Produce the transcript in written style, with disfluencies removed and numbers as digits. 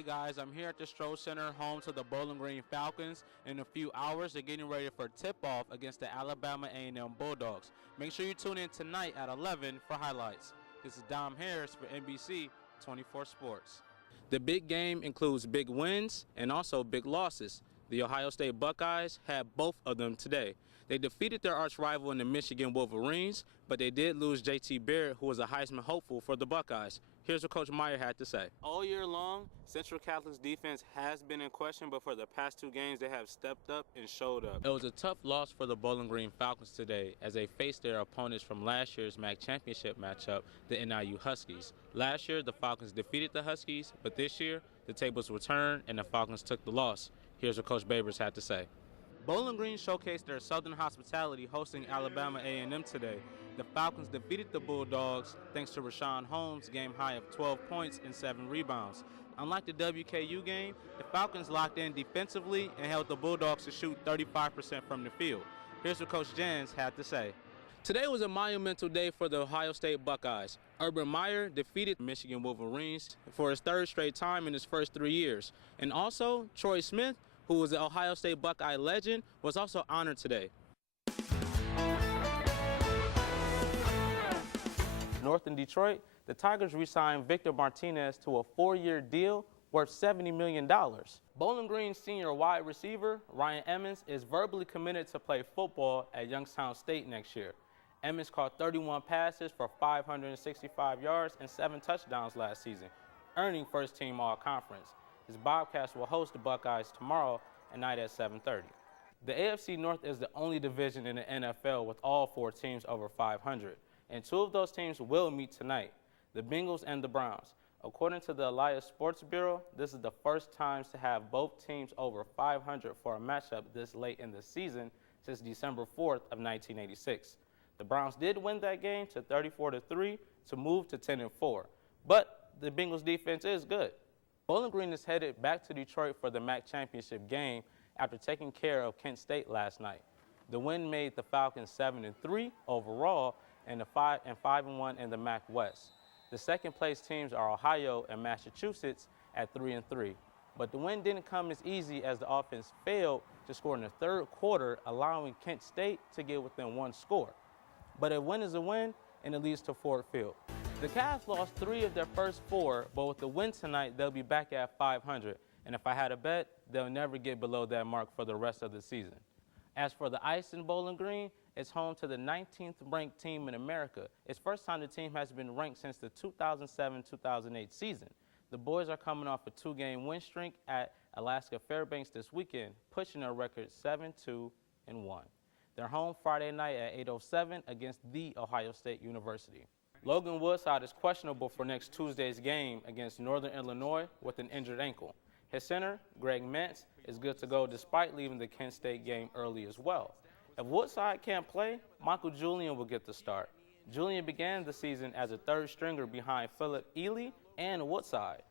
Hey guys, I'm here at the Stroh Center, home to the Bowling Green Falcons. In a few hours, they're getting ready for tip-off against the Alabama A&M Bulldogs. Make sure you tune in tonight at 11 for highlights. This is Dom Harris for NBC 24 Sports. The big game includes big wins and also big losses. The Ohio State Buckeyes had both of them today. They defeated their arch rival in the Michigan Wolverines, but they did lose J.T. Barrett, who was a Heisman hopeful for the Buckeyes. Here's what Coach Meyer had to say. All year long, Central Catholic's defense has been in question, but for the past two games, they have stepped up and showed up. It was a tough loss for the Bowling Green Falcons today as they faced their opponents from last year's MAC championship matchup, the NIU Huskies. Last year, the Falcons defeated the Huskies, but this year, the tables were turned and the Falcons took the loss. Here's what Coach Babers had to say. Bowling Green showcased their Southern hospitality hosting Alabama A&M today. The Falcons defeated the Bulldogs thanks to Rashawn Holmes' game high of 12 points and 7 rebounds. Unlike the WKU game, the Falcons locked in defensively and held the Bulldogs to shoot 35% from the field. Here's what Coach Jans had to say. Today was a monumental day for the Ohio State Buckeyes. Urban Meyer defeated Michigan Wolverines for his third straight time in his first 3 years. And also, Troy Smith, who was the Ohio State Buckeye legend, was also honored today. North in Detroit, the Tigers re-signed Victor Martinez to a 4-year deal worth $70 million. Bowling Green senior wide receiver Ryan Emmons is verbally committed to play football at Youngstown State next year. Emmons caught 31 passes for 565 yards and 7 touchdowns last season, earning first-team All-Conference. His Bobcats will host the Buckeyes tomorrow night at 7:30. The AFC North is the only division in the NFL with all 4 teams over 500, and 2 of those teams will meet tonight, the Bengals and the Browns. According to the Elias Sports Bureau, this is the first time to have both teams over 500 for a matchup this late in the season since December 4th of 1986. The Browns did win that game to 34-3 to move to 10-4, but the Bengals defense is good. Bowling Green is headed back to Detroit for the MAC championship game after taking care of Kent State last night. The win made the Falcons 7-3 overall and 5-1 in the MAC West. The second-place teams are Ohio and Massachusetts at 3-3. But the win didn't come as easy as the offense failed to score in the third quarter, allowing Kent State to get within 1 score. But a win is a win, and it leads to Ford Field. The Cavs lost 3 of their first 4, but with the win tonight, they'll be back at 500. And if I had a bet, they'll never get below that mark for the rest of the season. As for the Ice in Bowling Green, it's home to the 19th ranked team in America. It's first time the team has been ranked since the 2007-2008 season. The boys are coming off a 2-game win streak at Alaska Fairbanks this weekend, pushing their record 7-2-1. They're home Friday night at 8:07 against The Ohio State University. Logan Woodside is questionable for next Tuesday's game against Northern Illinois with an injured ankle. His center, Greg Mentz, is good to go despite leaving the Kent State game early as well. If Woodside can't play, Michael Julian will get the start. Julian began the season as a 3rd stringer behind Philip Ely and Woodside.